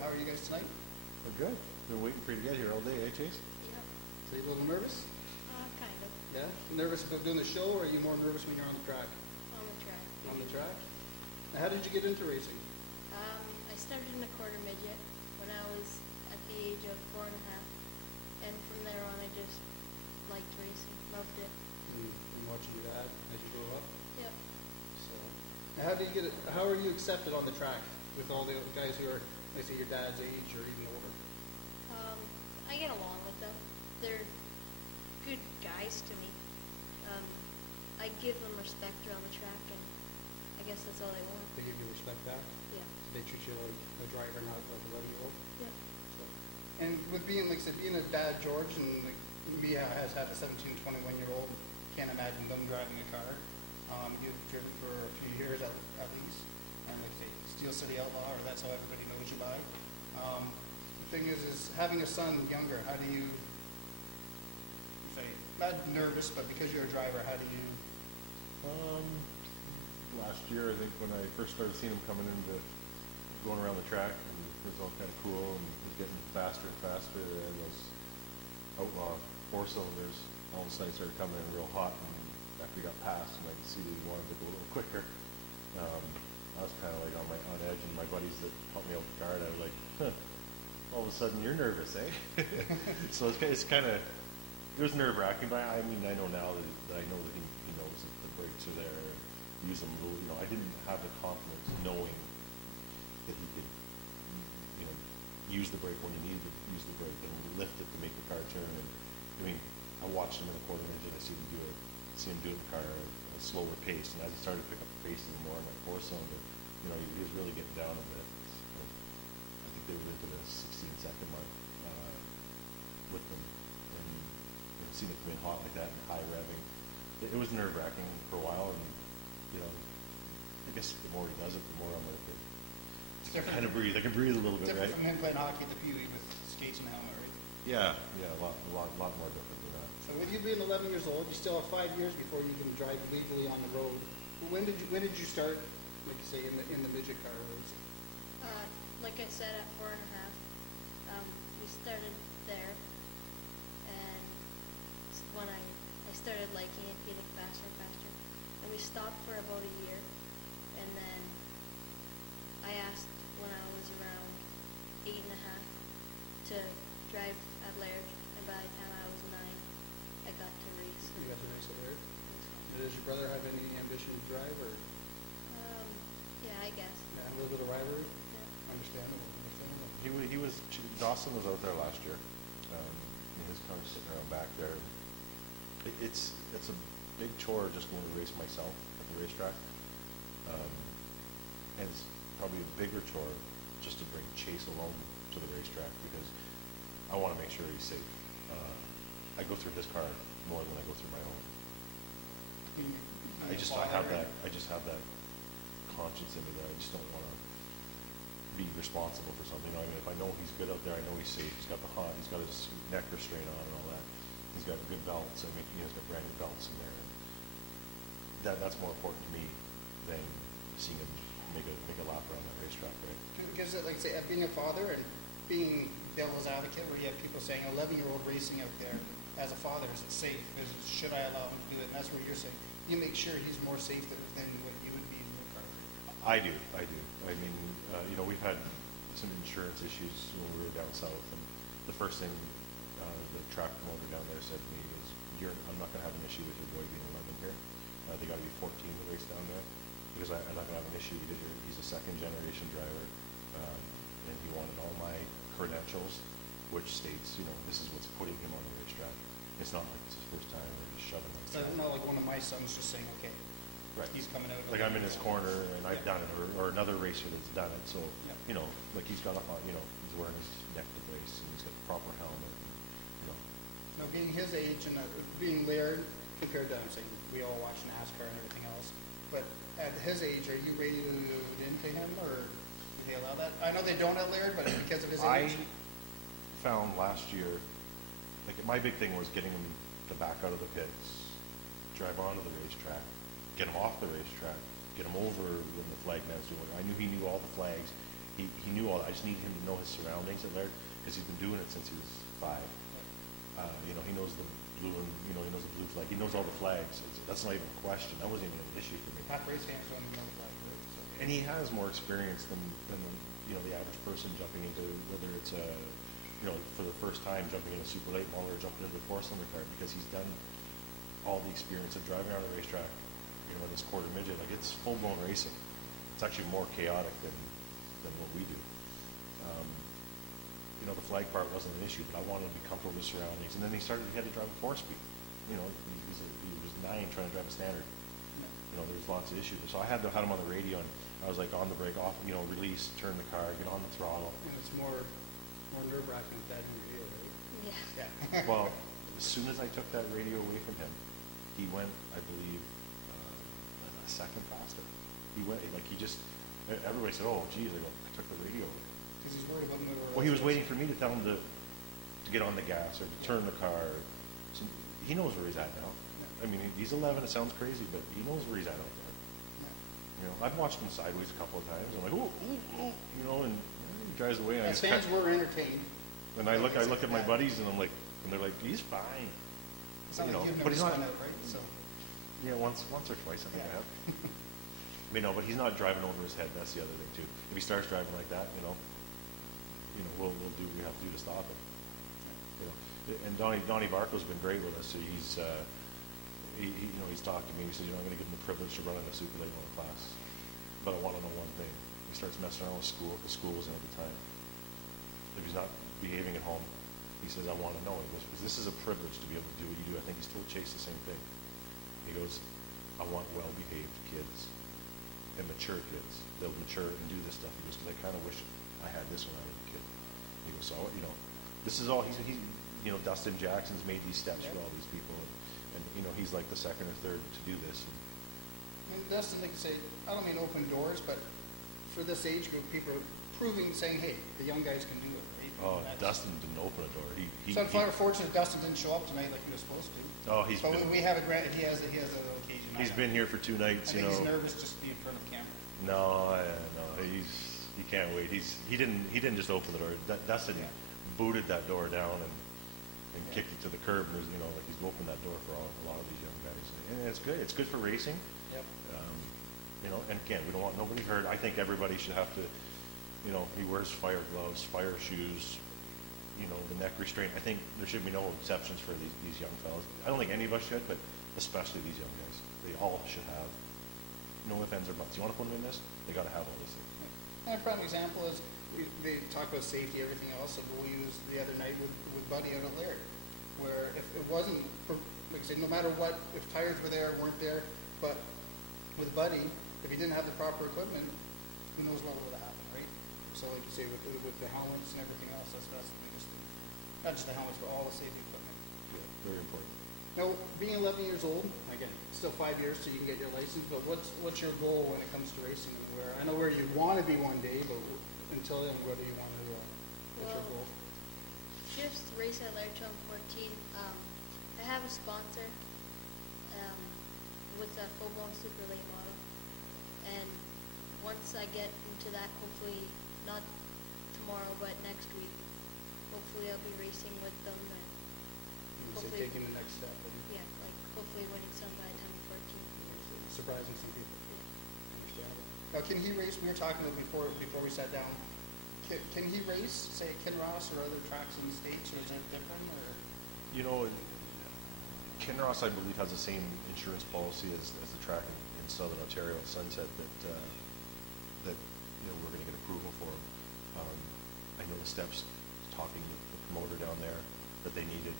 How are you guys tonight? We're good. Been waiting for you to get here all day, eh, Chase? Yep. So you a little nervous? Kind of. Yeah? Nervous about doing the show, or are you more nervous when you're on the track? On the track. On the track? Now, how did you get into racing? I started in a quarter midget when I was at the age of 4.5, and from there on I just liked racing, loved it. And watching your dad as you grew up? Yep. So, now how are you accepted on the track with all the guys who are, like say, your dad's age or even older? I get along with them. They're good guys to me. I give them respect around the track, and I guess that's all I want. They give you respect back? Yeah. So they treat you like a driver, not like a 11-year-old? Yep. So, and with being, like I said, being a dad, George, and like, Mia has had a 17, 21-year-old, can't imagine them driving a car. You've driven for a few years at least, and like I say, Steel City Outlaw, or that's how everybody knows you by. The thing is having a son younger, how do you say, not nervous, but because you're a driver, how do you? Last year, I think, when I first started seeing him coming into going around the track, and it was all kind of cool, and he was getting faster and faster, and those Outlaw 4-cylinders all of a sudden started coming in real hot, and after he got past, and I could see that he wanted to go a little quicker. I was kind of like on edge, and my buddies that helped me out the car, I was like, all of a sudden you're nervous, eh? So it's kind of, it was nerve-wracking, but I mean, I know now that I know that he knows that the brakes are there, and use them. You know, I didn't have the confidence knowing that he could, you know, use the brake when he needed to use the brake and lift it to make the car turn. And I mean, I watched him in the quarter engine. I see him do it in the car at a slower pace. And as he started to pick up the pace more on that 4-cylinder, you know, he was really getting down a bit. So I think they were into the 16-second mark with them, and you know, seeing it come in hot like that and high revving, it was nerve-wracking for a while. And you know, I guess the more he does it, the more I'm like, I kind of breathe. I can breathe a little bit, right? Different from him playing hockey at the Pee Wee with skates and helmet, right? Yeah, a lot more different than that. So with you being 11 years old, you still have 5 years before you can drive legally on the road. When did you start, like you say, in the midget car roads? Like I said, at 4.5, we started there, and when I started liking it, getting faster and faster. And we stopped for about a year, and then I asked when I was around 8.5 to drive at Laird, and by the time I was 9, I got to race. You got to race at Laird? Does your brother have any ambition to drive, or? Yeah, I guess. Yeah, a little bit of rivalry? Yeah. Understandable. Dawson was out there last year. His car's sitting around back there. It's a big chore just going to race myself at the racetrack, and it's probably a bigger chore just to bring Chase along to the racetrack because I want to make sure he's safe. I go through his car more than I go through my own. I have that conscience in me that I just don't want to be responsible for something. You know, I mean, if I know he's good out there, I know he's safe. He's got he's got his neck restraint on and all that. He's got good belts, and he's got brand new belts in there. And that's more important to me than seeing him make a lap around that racetrack, right? Because, like I say, being a father and being devil's advocate, where you have people saying 11-year-old racing out there, as a father, is it safe? Should I allow him to do it? And that's what you're saying. You make sure he's more safe than what you would be in your car. I do. I mean, you know, we've had some insurance issues when we were down south, and the first thing the track promoter down there said to me is, I'm not going to have an issue with your boy being 11 here. They got to be 14 to race down there, because I'm not going to have an issue because he's a second-generation driver, and he wanted all my credentials, which states, you know, this is what's putting him on the racetrack. It's not like it's his first time or just shoving him. So it's not like one of my sons just saying, okay, right, he's coming out. Like I'm in his corner and I've done it, or another racer that's done it. So, you know, like he's got you know, he's wearing his neck to brace and he's got the proper helmet. And, you know. Now, being his age and being Laird compared to, I'm saying, we all watch NASCAR and everything else, but at his age, are you ready to move into him, or do they allow that? I know they don't at Laird, but because of his age. I found last year, like my big thing was getting him to back out of the pits, drive onto the racetrack, get him off the racetrack, get him over when the flag man's doing it. I knew he knew all the flags, he knew all that. I just need him to know his surroundings at Laird, because he's been doing it since he was 5. You know, he knows the blue and, you know, he knows the blue flag. He knows all the flags. That's not even a question. That wasn't even an issue for me. Half race fans don't even know that, right? So. And he has more experience than you know, the average person jumping into, whether it's a, you know, for the first time jumping in a super late model or jumping into a 4-cylinder car, because he's done all the experience of driving around a racetrack, you know, in this quarter midget. Like, it's full-blown racing. It's actually more chaotic than what we do. You know, the flag part wasn't an issue, but I wanted to be comfortable with surroundings. And then he had to drive a 4-speed. You know, he was 9 trying to drive a standard. You know, there's lots of issues. So I had him on the radio, and I was like, on the brake, off, you know, release, turn the car, get on the throttle. And it's more nerve-wracking with that in your ear, right? Yeah. Well, as soon as I took that radio away from him, he went, I believe, a second faster. He went, like, everybody said, oh, geez, I took the radio away. Because he's worried about moving. Well, he was waiting for me to tell him to get on the gas or to turn the car. So he knows where he's at now. I mean, he's 11. It sounds crazy, but he knows where he's at out there. You know, I've watched him sideways a couple of times. I'm like, oh, you know, and he drives away. And fans were entertained. And I look at my buddies, and I'm like, and they're like, he's fine. It's not you like know, you've but never he's not. spun out, right? So. Yeah, once or twice I think I have. You know, but he's not driving over his head. That's the other thing too. If he starts driving like that, you know, we'll do what we have to do to stop it. You know, and Donnie Barco's been great with us. So he's you know, he's talked to me. He says, you know, I'm going to give him the privilege to run in a super late model class, but I want to know one thing. He starts messing around with school because school was in at the time. If he's not behaving at home, he says, I want to know. He goes, because this is a privilege to be able to do what you do. I think he's told Chase the same thing. He goes, I want well-behaved kids and mature kids. They'll mature and do this stuff. He goes, because I kind of wish I had this when I was a kid. He goes, so, you know, this is all, you know, Dustin Jackson's made these steps for all these people. And, you know, he's like the second or third to do this. And Dustin, they can say, I don't mean open doors, but for this age group, people are saying, hey, the young guys can do it, right? Oh, Dustin didn't open a door. So I'm fortunate Dustin didn't show up tonight like he was supposed to. Oh, he's but been, we have a grant. He has a little occasion. He's been here for 2 nights. I think you know, he's nervous just to be in front of camera. No, he can't wait. He didn't just open the door. Dustin booted that door down and kicked it to the curb. And you know, like he's opened that door for a lot of these young guys, and it's good. It's good for racing. Yep. You know, and again, we don't want nobody hurt. I think everybody should have to. You know, he wears fire gloves, fire shoes. You know, the neck restraint. I think there should be no exceptions for these young fellas. I don't think any of us should, but especially these young guys. They all should have no ifs, ands, or buts. You want to put them in this? They got to have all this. And a prime example is they talk about safety, everything else, and we used the other night with Buddy out at Laird, where if it wasn't, like I say, no matter what, if tires were there, weren't there, but with Buddy, if he didn't have the proper equipment, who knows what would have happened, right? So like you say, with the helmets and everything else, that's the biggest thing. Not just the helmets, but all the safety equipment. Yeah, very important. Now, being 11 years old, again, still 5 years till you can get your license, but what's your goal when it comes to racing? And I know where you want to be one day, but until then, where do you want to, what's your goal? Just race at Laird till I'm 14. I have a sponsor with a full-blown super late model, and once I get into that, hopefully not tomorrow, but next week, hopefully I'll be racing with them and hopefully taking the next step. Yeah, like hopefully winning some by the time I'm 14. Surprising some people. Understandable. Now, can he race? We were talking about before we sat down. Can he race, say, Kinross or other tracks in the States, or is it different? Or? You know, Kinross, I believe, has the same insurance policy as the track in Southern Ontario at Sunset that you know, we're going to get approval for. I know the steps, talking with the promoter down there, that they needed.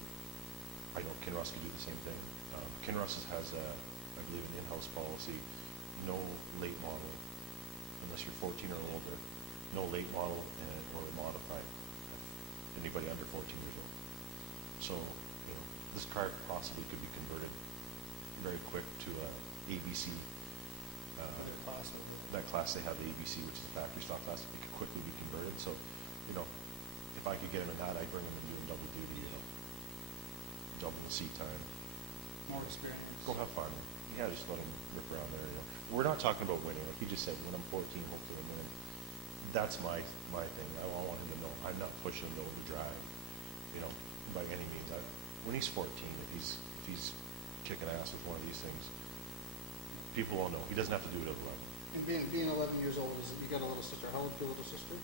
I know Kinross can do the same thing. Kinross has, I believe, an in-house policy, no late model, unless you're 14 or older, no late model or modified, anybody under 14 years old. So, you know, this car possibly could be converted very quick to a ABC. That class they have, the ABC, which is the factory stock class, it could quickly be converted. So, you know, if I could get him in that, I'd bring him and do him double duty, you know, double the seat time. More experience. Go have fun. Yeah, just let him rip around there, you know. We're not talking about winning. Like he just said, when I'm 14, hopefully I'm winning. that's my thing. I want him to know I'm not pushing him to overdrive, you know, by any means. When he's 14, if he's kicking ass with one of these things, people will know. He doesn't have to do it at 11. And being 11 years old, you got a little sister. How old is your little sister? A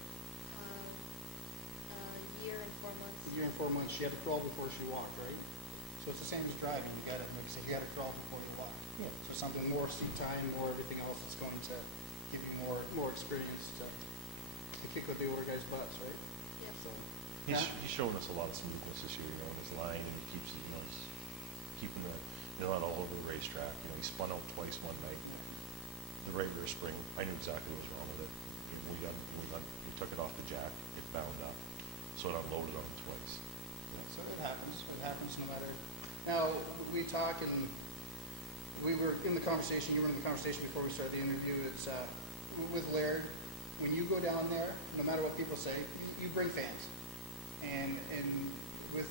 year and 4 months. A year and 4 months. She had to crawl before she walked, right? So it's the same as driving. You got to, like I said, you got to crawl before you walk. Yeah. So something more seat time, more everything else is going to give you more experience to kick with the older guys' butts, right? Yep. So He's showing us a lot of smoothness this year, you know, in his line, and he keeps, you know, he's keeping not all over the racetrack. You know, he spun out twice one night. The regular spring, I knew exactly what was wrong with it. You know, we took it off the jack, it bound up, so it unloaded on him twice. yeah, so it happens. It happens no matter. Now we talk, and we were in the conversation. You were in the conversation before we started the interview. It's with Laird. When you go down there, no matter what people say, you bring fans. And with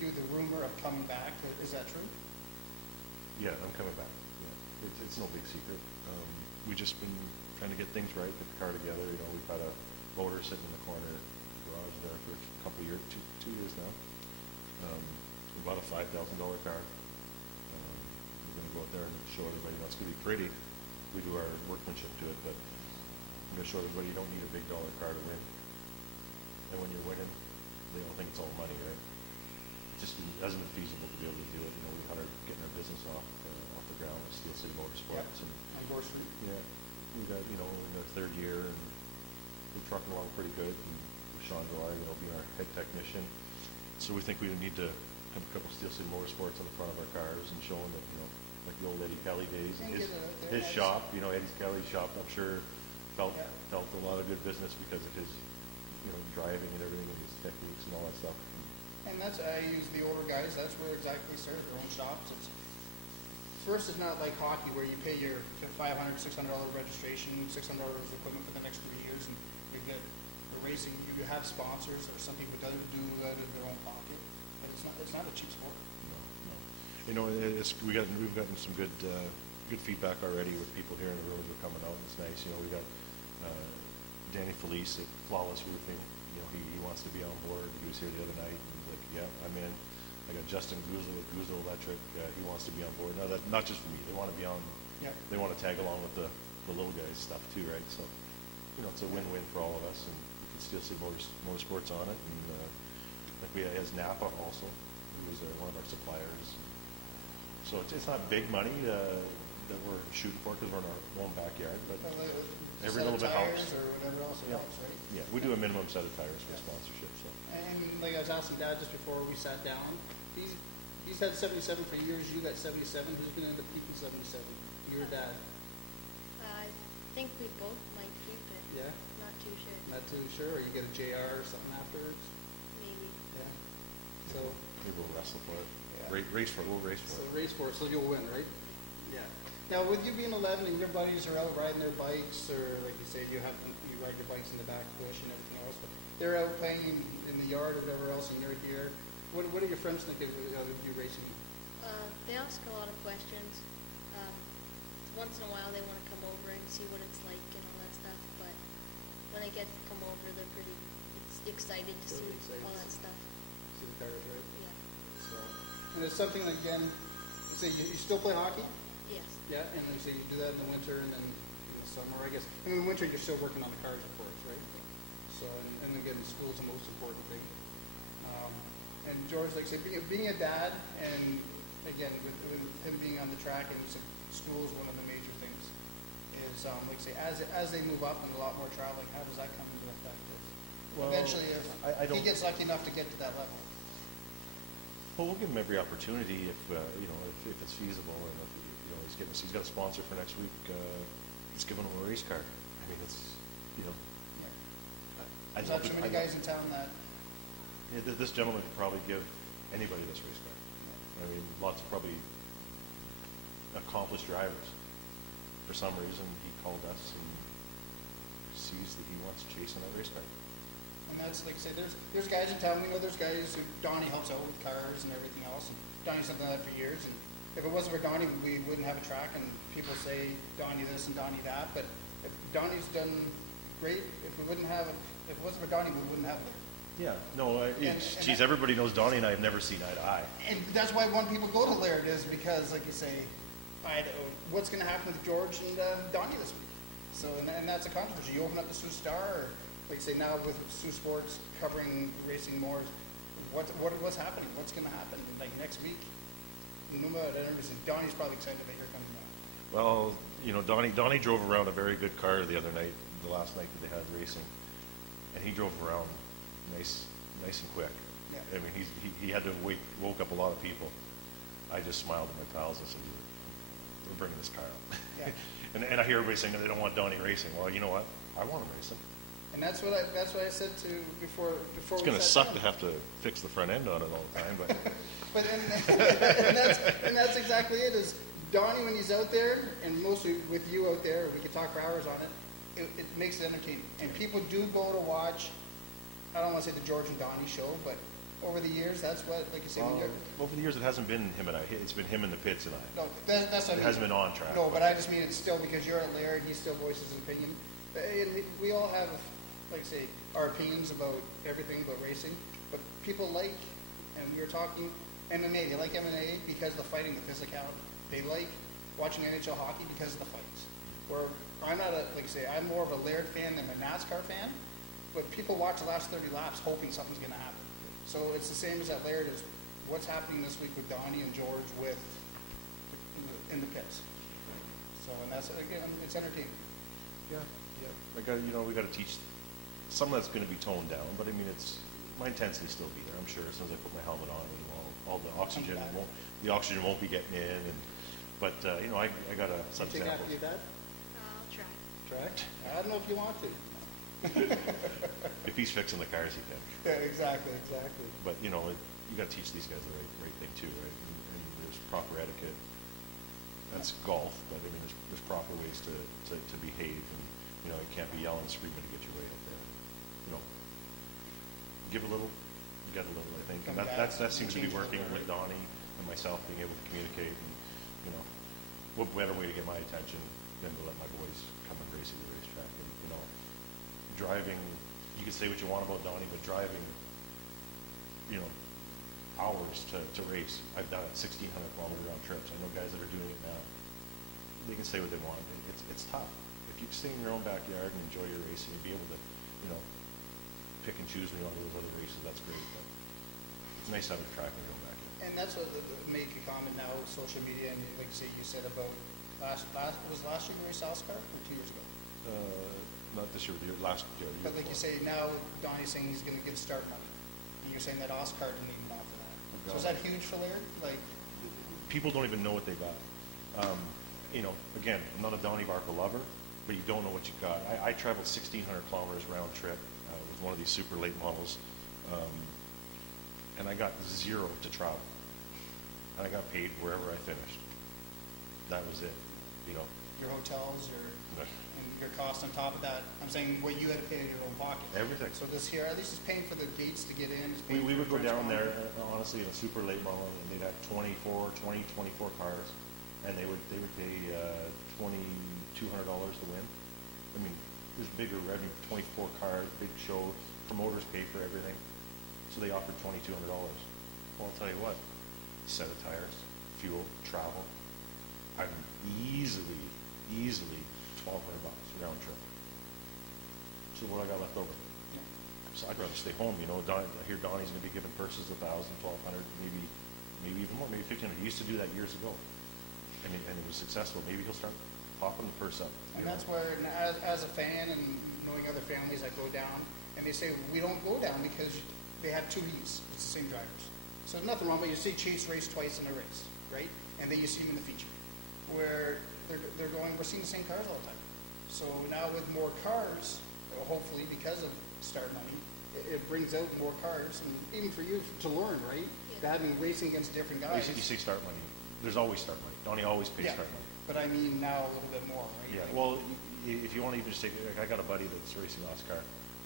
you, the rumor of coming back, is that true? Yeah, I'm coming back. Yeah. It's no big secret. We've just been trying to get things right, get the car together. You know, we've got a motor sitting in the corner garage there for a couple of years, two years now. We bought a $5,000 car. We're going to go out there and show everybody. It's going to be pretty. We do our workmanship to it, but I'm going to show everybody you don't need a big dollar car to win. And when you're winning, they don't think it's all money, right? It just hasn't been feasible to be able to do it. You know, we had getting our business off the ground with Steel City Motorsports. Yep. And On Gore Street. yeah, we got, you know, in the third year, and we're trucking along pretty good. And with Sean Dwyer, you know, being our head technician. So we think we need to have a couple of Steel City Motorsports on the front of our cars and showing that, you know, like the old Eddie Kelly days. And his shop, you know, Eddie Kelly's shop, I'm sure felt a lot of good business because of his, you know, driving and everything and his techniques and all that stuff. And that's, I use the older guys, that's where exactly started their own shops. First, it's not like hockey where you pay your $500, $600 registration, $600 equipment for the next 3 years, and you're good. The racing, you have sponsors, or some people do it out of their own pocket, but it's not a cheap sport. No. You know, we've gotten some good feedback already with people here in the room who are coming out. It's nice. You know, we got Danny Felice at Flawless Roofing. You know, he wants to be on board. He was here the other night. And he's like, yeah, I'm in. I got Justin Guzel with Guzel Electric. He wants to be on board. Now, that not just for me. They want to be on. Yep. They want to tag along with the little guys stuff too, right? So, you know, it's a win-win for all of us, and we can still see motorsports on it. And like we has Napa also, who is one of our suppliers. So it's not big money that we're shooting for because we're in our own backyard, but every little bit helps. Or whatever else helps, right? Yeah, we do a minimum set of tires for sponsorship. So. And like I was asking Dad just before we sat down, he's had 77 for years. You got 77. Who's going to end up keeping 77? Your dad. I think we both might keep it. Yeah. Not too sure. Not too sure. Or you get a JR or something afterwards. Maybe. Yeah. So maybe we'll wrestle for it. Yeah. Race for it. We'll race for it. So race for it. So you'll win, right? Yeah. Now with you being 11 and your buddies are out riding their bikes, or like you said, you ride your bikes in the back bush and everything else, but they're out playing in the yard or whatever else, and you're here. What do your friends think of you racing? They ask a lot of questions. Once in a while, they want to come over and see what it's like and all that stuff. But when they get to come over, they're pretty excited to see all that stuff. See the cars, right? Yeah. So, and it's something that, again, you say you still play hockey? Yes. Yeah, and then so you do that in the winter and then in the summer, I guess. I mean, in the winter, you're still working on the cars, of course, right? So, and again, school's the most important thing. And George, like I say, being a dad, and again, with him being on the track, and school is one of the major things, is like I say, as they move up and a lot more traveling, how does that come into effect? Well, eventually, if he gets lucky enough to get to that level. Well, we'll give him every opportunity if if it's feasible, and if, you know, he's got a sponsor for next week. He's giving him a race car. I mean, it's, you know. Yeah. There's not too many guys in town that. Yeah, this gentleman could probably give anybody this race car. I mean, lots of probably accomplished drivers. For some reason, he called us and sees that he wants to chase on that race car. And that's like I say, there's guys in town. We know there's guys who Donnie helps out with cars and everything else, and Donnie's done that for years. And if it wasn't for Donnie, we wouldn't have a track. And people say Donnie this and Donnie that, but if Donnie's done great. If we wouldn't have, if it wasn't for Donnie, we wouldn't have Laird. Yeah, no, geez, everybody knows Donnie and I have never seen eye to eye. And that's why when people go to Laird is because, like you say, what's going to happen with George and Donnie this week? So, and that's a controversy. You open up the Sioux Star, or like you say now with Sioux Sports covering racing more, what's happening? What's going to happen like next week? No matter everything, Donnie's probably excited that you're coming back. Well, you know, Donnie drove around a very good car the other night, the last night that they had racing, and he drove around nice and quick. Yeah. I mean, he had to woke up a lot of people. I just smiled at my pals and said, "We're bringing this car up." Yeah. and I hear everybody saying that they don't want Donnie racing. Well, you know what? I want him racing. And that's what I said to before. It's going to suck to have to fix the front end on it all the time, but. But and that's exactly it. Is Donnie when he's out there, and mostly with you out there, we could talk for hours on it. It makes it entertaining, and people do go to watch. I don't want to say the George and Donnie show, but over the years, that's what, like you say, over the years, it hasn't been him and I. It's been him in the pits and I. No, that's what I mean. It hasn't been on track. No, but I just mean it's still because you're at Laird, he still voices his opinion. And we all have, like I say, our opinions about everything about racing, but people like, and we were talking. MMA, they like MMA because of the fighting, the physicality. They like watching NHL hockey because of the fights. Where I'm not like I say, I'm more of a Laird fan than a NASCAR fan, but people watch the last 30 laps hoping something's going to happen. So it's the same as at Laird is what's happening this week with Donnie and George in the pits. So, and that's, again, it's entertaining. Yeah. We got to teach some that's going to be toned down, but I mean, my intensity still be there. I'm sure as soon as I put my helmet on, all the oxygen won't be getting in, but I got a set You think example. after you dad? I'll try. Try? I don't know if you want to. If he's fixing the cars, he can. Yeah, exactly. But you got to teach these guys the right thing too, right? And there's proper etiquette. That's golf, but I mean, there's proper ways to behave, and you can't be yelling, screaming to get your way out there. Give a little, get a little. I think, and that seems to be working with Donnie and myself, being able to communicate, and what better way to get my attention than to let my boys come and race at the racetrack, and driving. You can say what you want about Donnie, but driving, hours to race. I've done it 1,600 kilometer round trips. I know guys that are doing it now. They can say what they want. It's tough. If you stay in your own backyard and enjoy your racing and be able to, pick and choose when you want to those other races, that's great. But it's nice to have a track and go back in. And that's what make a comment now with social media, and like you said about last year you raced Oscar or 2 years ago? Not this year, last year. But like you say, now Donnie's saying he's going to give start money, and you're saying that Oscar didn't even offer that. So is that huge for Laird? Like, people don't even know what they got. Again, I'm not a Donnie Barker lover, but you don't know what you got. I traveled 1,600 kilometers round trip with one of these super late models, and I got 0 to travel, and I got paid wherever I finished. That was it. your hotels, and your cost on top of that. I'm saying what you had to pay in your own pocket. Everything. So this here, at least it's paying for the gates to get in. We would go down there, honestly, in a super late model, and they'd have 24 cars, and they would pay $2,200 to win. I mean, there's bigger revenue for 24 cars, big show, promoters pay for everything. So they offered $2,200. Well, I'll tell you what, set of tires, fuel, travel, I'm easily $1,200 round trip. So what I got left over? So I'd rather stay home. I hear Donnie's going to be giving purses $1,000, $1,200, maybe even more, maybe $1,500. He used to do that years ago, and it was successful. Maybe he'll start popping the purse up. And that's where, as a fan and knowing other families, I go down, and they say we don't go down because they have 2 heats. It's the same drivers. So there's nothing wrong, but you see Chase race twice in a race, right? And then you see him in the feature, where they're going, we're seeing the same cars all the time. So now with more cars, hopefully because of start money, it brings out more cars, and even for you to learn, right? Yeah. Having racing against different guys. You say start money. There's always start money. Donnie always pays start money. But I mean now a little bit more, right? Yeah. Well, if you want to even just take, I got a buddy that's racing Oscar.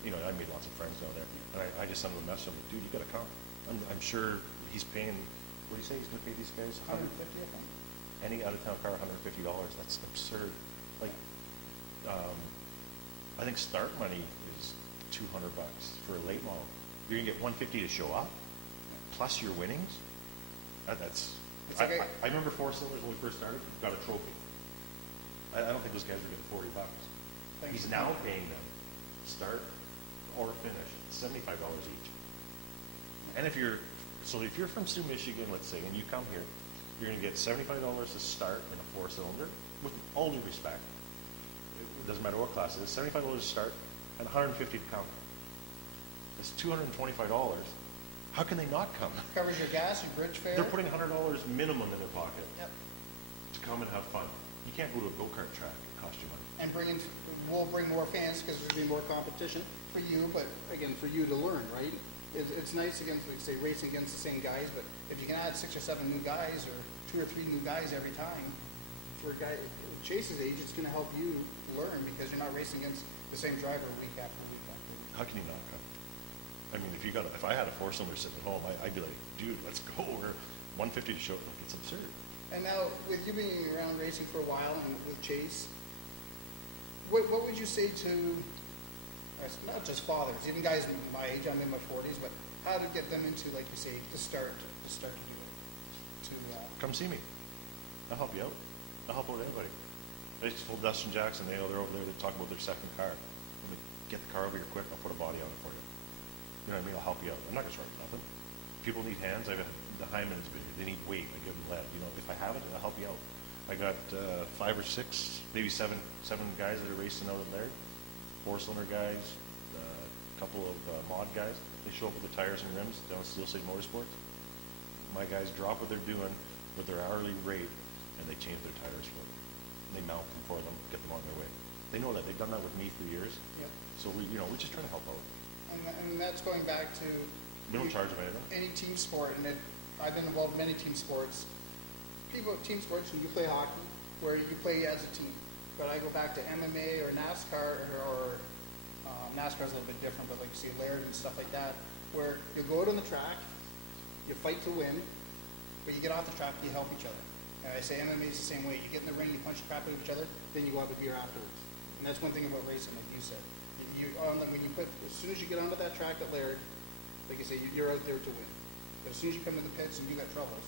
I made lots of friends down there, and I just sent him a message. I'm like, dude, you got to come. I'm sure he's paying. What do you say he's going to pay these guys? 150, I think. Any out-of-town car, $150. That's absurd. Like, I think start money is $200 for a late model. You're gonna get 150 to show up, plus your winnings. That's. It's okay. I remember four cylinders when we first started, got a trophy. I don't think those guys were getting $40. Thanks. He's now paying them start or finish $75 each. And if you're from Sioux, Michigan, let's say, and you come here, you're going to get $75 to start in a 4-cylinder. With all due respect, it doesn't matter what class it is. $75 to start and $150 to come. That's $225. How can they not come? Covers your gas, your bridge fare. They're putting $100 minimum in their pocket. Yep. To come and have fun. You can't go to a go-kart track; it costs you money. And we'll bring more fans because there'll be more competition for you, but again, for you to learn, right? It's nice against, like say, racing against the same guys, but if you can add 6 or 7 new guys or 2 or 3 new guys every time, for a guy at Chase's age, it's going to help you learn because you're not racing against the same driver week after week after week. How can you not come? I mean, if I had a 4-cylinder sitting at home, I'd be like, dude, let's go. We're 150 to show. Like, it's absurd. And now, with you being around racing for a while and with Chase, what would you say to, not just fathers, even guys my age, I'm in my 40s, but how to get them into, like you say, to start to do it? Come see me. I'll help you out. I'll help out anybody. I just told Dustin Jackson, they're over there, they're talking about their second car. I'm like, get the car over here quick, I'll put a body on it for you. You know what I mean? I'll help you out. I'm not going to charge you nothing. People need hands. I got the Hyman's video. They need weight. I give them lead. You know, if I have it, I'll help you out. I got 5 or 6, maybe 7 guys that are racing out in there. 4-cylinder guys, a couple of mod guys. They show up with the tires and rims down at Steel City Motorsports. My guys drop what they're doing with their hourly rate, and they change their tires for them. They mount them for them, get them on their way. They know that. They've done that with me for years. Yep. So we're just trying to help out. And that's going back to We don't charge them anything. any team sport, and I've been involved in many team sports. People team sports, and you play hockey, where you play as a team. But I go back to MMA or NASCAR, or NASCAR's a little bit different, but like you see Laird and stuff like that, where you go out on the track, you fight to win, but you get off the track, you help each other. And I say MMA is the same way. You get in the ring, you punch the crap out of each other, then you go have a beer afterwards. And that's one thing about racing, like you said. As soon as you get onto that track at Laird, like I say, you're out there to win. But as soon as you come in the pits and you got troubles,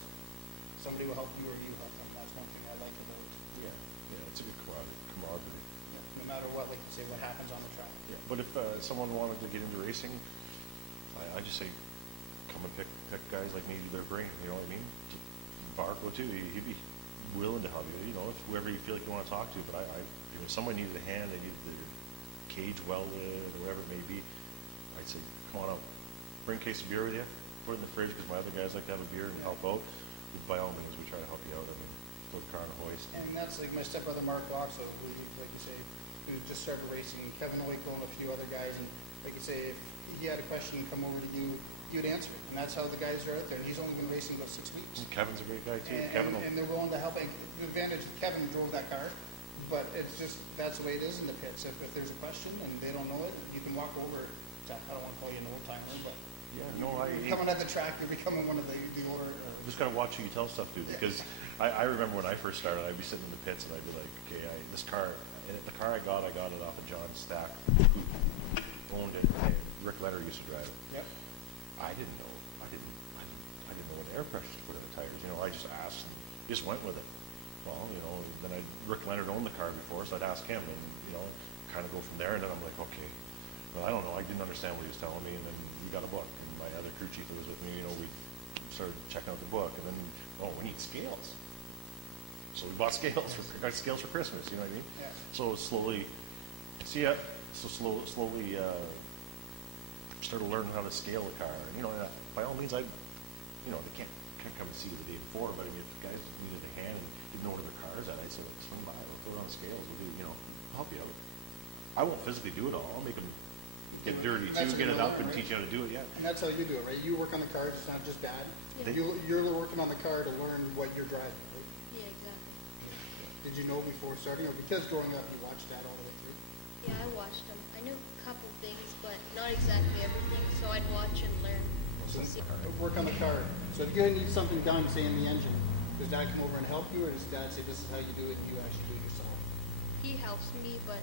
somebody will help you or you help them. That's one thing I like about it. Yeah, it's a good camaraderie. Yeah, no matter what, like you say, what happens on the track. Yeah, but if someone wanted to get into racing, I just say, come and pick guys like me, their brain. You know what I mean? Varco too, he'd be willing to help you. You know, if whoever you feel like you want to talk to. But if someone needed a hand, they needed their cage welded or whatever it may be, I'd say, come on out, bring a case of beer with you, put it in the fridge because my other guys like to have a beer and help out. By all means, we try to help you out. I mean, throw the car on a hoist. And that's like my stepbrother Mark Roxo, who, like you say, who just started racing, Kevin Oiko and a few other guys. And like you say, if he had a question come over to you, you'd answer it. And that's how the guys are out there. And he's only been racing about 6 weeks. And Kevin's a great guy too. And they're willing to help. And the advantage is Kevin drove that car, but it's just, that's the way it is in the pits. If there's a question and they don't know it, you can walk over to, I don't want to call you an old timer, but coming at the track, you're becoming one of the older. Just gotta watch who you tell stuff to, because I remember when I first started, I'd be sitting in the pits and I'd be like, okay, the car I got it off of John Stack, who owned it, and Rick Leonard used to drive it. Yep. I didn't know what air pressure to put in the tires. You know, I just asked and just went with it. Well, you know, then Rick Leonard owned the car before, so I'd ask him, and you know, kind of go from there. And then I'm like, okay, well, I don't know, I didn't understand what he was telling me, and then we got a book, and my other crew chief that was with me, you know, we started checking out the book, and then, we need scales. So we bought scales. We got scales for Christmas, you know what I mean? Yeah. So slowly started learning how to scale a car. And, you know, by all means, they can't come and see you the day before, but I mean, if guys needed a hand and didn't know where their car's at, I'd say, swing by, we'll throw it on the scales, we'll do, I'll help you out. I won't physically do it all. I'll make them get dirty too, get it up and teach you how to do it, yeah. And that's how you do it, right? You work on the car, it's not just bad. Yeah. You're working on the car to learn what you're driving, right? Yeah, exactly. Did you know before starting, or because growing up you watched that all the way through? Yeah, I watched them. I knew a couple things, but not exactly everything, so I'd watch and learn. So, work on the car. So if you need something done, say in the engine, does Dad come over and help you, or does Dad say this is how you do it and you actually do it yourself? He helps me, but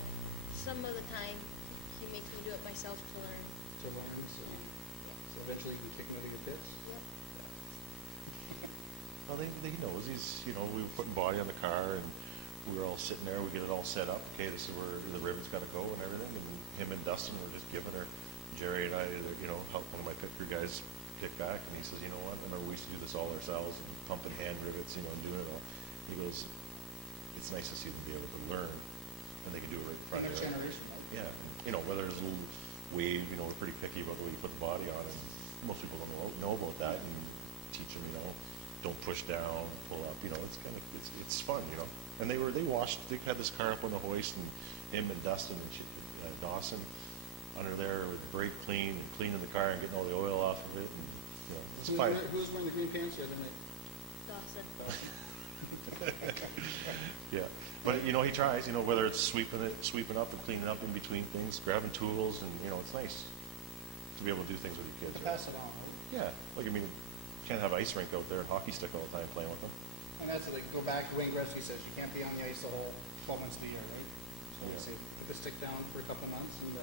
some of the time he makes me do it myself to learn. to learn, so eventually you can kick him out of your pits. Yep. Well, he knows. He's, we were putting body on the car, and we were all sitting there. We get it all set up. Okay, this is where the ribbon's got to go and everything. And him and Dustin were just giving her. Jerry and I, helped one of my pit crew guys kick back, and he says, you know what? I remember we used to do this all ourselves, and pumping hand rivets, and doing it all. He goes, it's nice to see them be able to learn, and they can do it right in front of Next you. generation, right? Yeah, whether it's a little wave, we're pretty picky about the way you put the body on, and most people don't know about that, and teach them, don't push down, pull up, it's fun, And they had this car up on the hoist, and him and Dustin and Dawson under there with brake clean and cleaning the car and getting all the oil off of it, and it's fun. Who was wearing the green pants the other night? Dawson. Yeah, but he tries. Whether it's sweeping up and cleaning up in between things, grabbing tools, and it's nice to be able to do things with your kids. Right? Pass it on, right? Yeah, can't have ice rink out there and hockey stick all the time playing with them. And that's like, go back to Wayne Gretzky says, you can't be on the ice the whole 12 months of the year, right? So Yeah. let's say, put the stick down for a couple months, and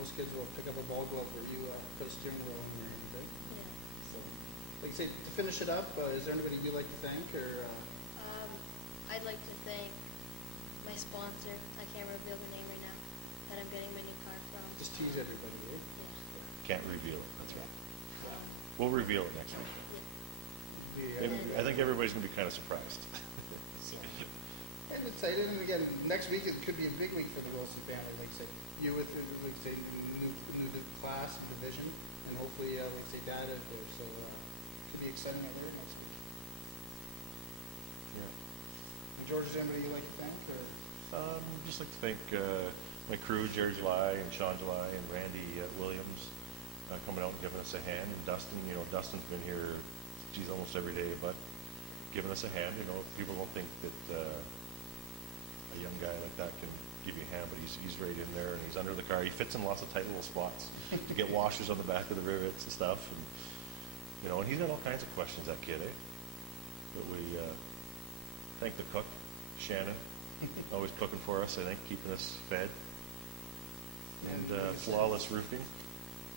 most kids will pick up a ball glove where you put a steering wheel in your hand, right? Yeah. So, like I say, to finish it up, is there anybody you'd like to thank, or? I'd like to thank my sponsor. I can't reveal the name right now. That I'm getting my new car from. Just tease everybody, right? Yeah. Can't reveal it. That's right. Um, We'll reveal it next week. I think everybody's going to be kind of surprised. So, I'm excited, and again, next week it could be a big week for the Wilson family. Like I say, you with, like I say, new class and division, and hopefully, like I say, Dad out there. So it could be exciting out there next week. Yeah. And George, is there anybody you'd like to thank, or? Just like to thank my crew, Jerry July and Sean July and Randy Williams, coming out and giving us a hand. And Dustin, Dustin's been here, almost every day, but giving us a hand. People don't think that a young guy like that can give you a hand, but he's right in there, and he's under the car. He fits in lots of tight little spots to get washers on the back of the rivets and stuff. And, and he's got all kinds of questions, that kid, eh? But we thank the cook, Shannon, always cooking for us, I think, keeping us fed. And flawless roofing.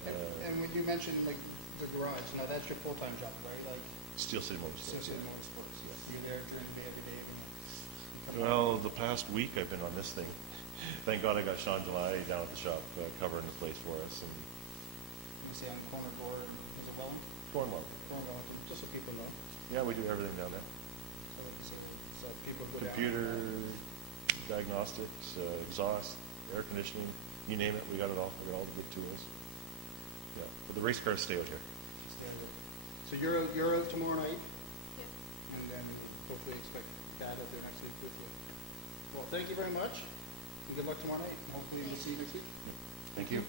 And when you mentioned, like, the garage, now that's your full-time job, right? Like Steel City Motorsports. Steel City Motorsports, yeah. You're there during the day, every day, and you come Well, the past week I've been on this thing. Thank God I got Sean July down at the shop covering the place for us. And you say on corner door, is it Welland? Cornwall. Wellington, just so people know. Yeah, we do everything down there. So people go Computer, down. diagnostics, exhaust, air conditioning, you name it, we got it all. We got all the good tools. Yeah, but the race cars stay out here. So you're out tomorrow night, Yeah. and then hopefully expect Dad out there next week with you. Well, thank you very much, and good luck tomorrow night. And hopefully we'll see you next week. Thank you.